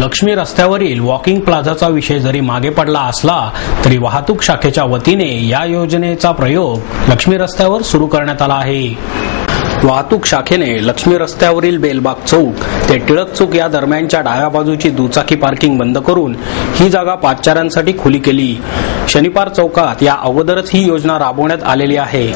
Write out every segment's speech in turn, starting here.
लक्ष्मी रस्त्यावरील वॉकिंग प्लाझाचा विषय जरी मागे पडला असला तरी वाहतूक शाखेच्या वतीने या योजनेचा प्रयोग लक्ष्मी रस्त्यावर सुरू करण्यात आला आहे। वाहतूक शाखेने लक्ष्मी रस्त्यावरील बेलबाग चौक ते टिळक चौक या दरम्यानच्या डाव्या बाजूची दुचाकी पार्किंग बंद करून ही जागा पादचाऱ्यांसाठी खुली केली। शनिवार चौकात या अगोदरच ही योजना राबवण्यात आलेली आहे।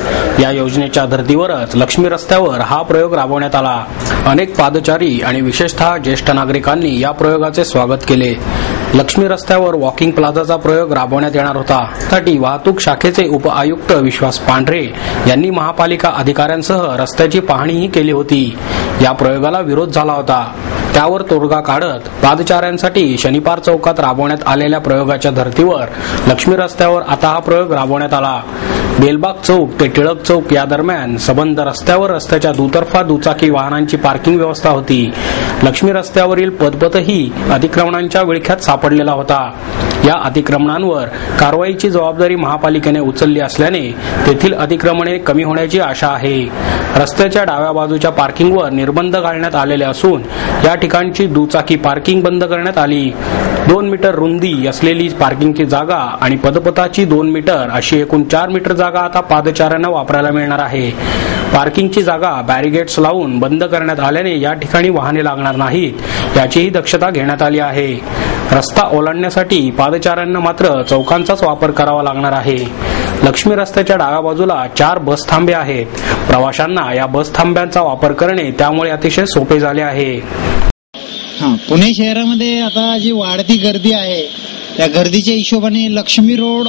या योजनेच्या धर्तीवरच लक्ष्मी रस्त्यावर हा प्रयोग राबवण्यात आला। अनेक पादचारी आणि विशेषतः ज्येष्ठ नागरिकांनी या प्रयोगाचे स्वागत केले। लक्ष्मी रस्त्यावर वॉकिंग प्लाझाचा प्रयोग राबवण्यात येणार होता। त्यासाठी वाहतूक शाखेचे उपआयुक्त विश्वास पांढरे यांनी महापालिका अधिकाऱ्यांसह रस्त्याची पाहणीही केली होती। या प्रयोगाला विरोध झाला होता, त्यावर तोडगा काढत पादचाऱ्यांसाठी शनिवार चौकात राबवण्यात आलेल्या प्रयोगाच्या धर्तीवर लक्ष्मी रस्त्यावर आता हा प्रयोग राबवण्यात आला। बेलबाग चौक ते टिळक चौक या दरम्यान सबंध रस्त्यावर रस्त्याच्या दुतर्फा दुचाकी वाहनांची पार्किंग व्यवस्था होती। लक्ष्मी रस्त्यावरील पदपथही अतिक्रमणांच्या विळख्यात सापडलेला होता। या अतिक्रमणांवर कारवाईची जबाबदारी महापालिकेने उचलली असल्याने तेथील अतिक्रमणे कमी होण्याची आशा आहे। रस्त्याच्या डाव्या बाजूच्या पार्किंगवर निर्बंध घालण्यात आलेले असून या ठिकाणची दुचाकी पार्किंग बंद करण्यात आली। 2 मीटर रुंदी असलेली पार्किंगची जागा आणि पदपथाची 2 मीटर अशी एकूण 4 मीटर जागा आता पादचाऱ्यांना वापरायला मिळणार आहे। पार्किंगची जागा बॅरिगेड्स लावून बंद करण्यात आल्याने या ठिकाणी वाहने लागणार नाहीत याचीही दक्षता घेण्यात आली आहे। रस्ता ओलांडण्यासाठी पादचाऱ्यांना मात्र चौकांचाच वापर करावा लागणार आहे। लक्ष्मी रस्त्याच्या डाव्या बाजूला 4 बस थांबे आहेत। प्रवाशांना या बस थांब्यांचा वापर करणे त्यामुळे अतिशय सोपे झाले आहे। पुणे शहरामध्ये आता जी वाढती गर्दी आहे त्या गर्दीच्या हिशोबाने लक्ष्मी रोड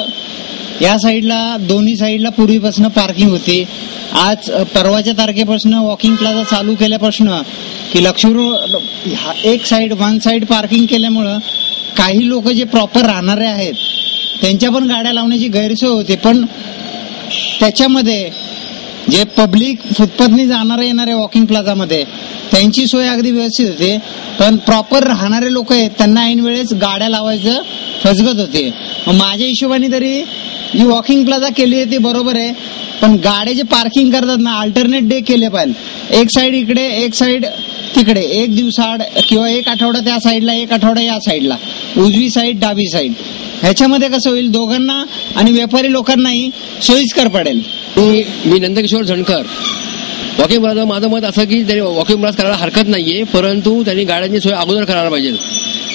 या साईडला दोन्ही साईडला पूर्वीपासून पार्किंग होती। आज परवाच्या तारखेपासून वॉकिंग प्लाझा चालू केल्यापासून की Lakshmi road one side parking केल्यामुळं काही लोक जे प्रॉपर राहणारे आहेत त्यांच्या पण गाड्या लावण्याची गैरसोय होते, पण त्याच्यामध्ये जे पब्लिक फुटपाथने जाणारे येणारे वॉकिंग प्लाझामध्ये त्यांची सोय अगदी व्यवस्थित होते, पण प्रॉपर राहणारे लोक आहेत त्यांना ऐन वेळेस गाड्या लावायचं फसगत होते। माझ्या हिशोबाने तरी जी वॉकिंग प्लाझा केली आहे ती बरोबर आहे, पण गाड्या जे पार्किंग करतात ना अल्टरनेट डे केले पाहिजे। एक साइड इकडे एक साइड तिकडे, एक दिवसाआड किंवा एक आठवडा त्या साईडला एक आठवडा या साईडला, उजवी साईड डावी साईड, ह्याच्यामध्ये कसं होईल दोघांना आणि व्यापारी लोकांनाही सोयीस्कर पडेल। मी नंदकिशोर झणकर। वॉकिंग प्लाझा माझं मत असं की त्यांनी वॉकिंग प्लाझा करायला हरकत नाहीये, परंतु त्यांनी गाड्यांची सोय अगोदर करायला पाहिजे।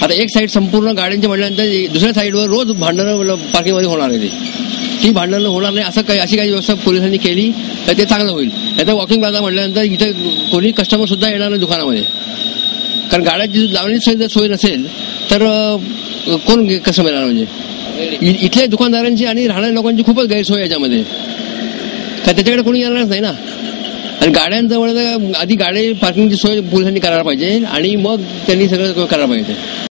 आता एक साईड संपूर्ण गाड्यांची म्हटल्यानंतर दुसऱ्या साईडवर रोज भांडणं पार्किंगमध्ये होणार आहे, ती भांडणं होणार नाही असं अशी काही व्यवस्था पोलिसांनी केली तर ते चांगलं होईल। आता वॉकिंग प्लाझा म्हटल्यानंतर इथे कोणी कस्टमर सुद्धा येणार नाही दुकानामध्ये, कारण गाड्याची लावण्याची सोय नसेल तर कोण कसं मिळणार। म्हणजे इथल्या दुकानदारांची आणि राहणाऱ्या लोकांची खूपच गैरसोय याच्यामध्ये, कारण त्याच्याकडे कोणी येणारच नाही ना। आणि गाड्यांजवळ आधी गाडी पार्किंगची सोय पोलिसांनी करायला पाहिजे आणि मग त्यांनी सगळं करायला पाहिजे।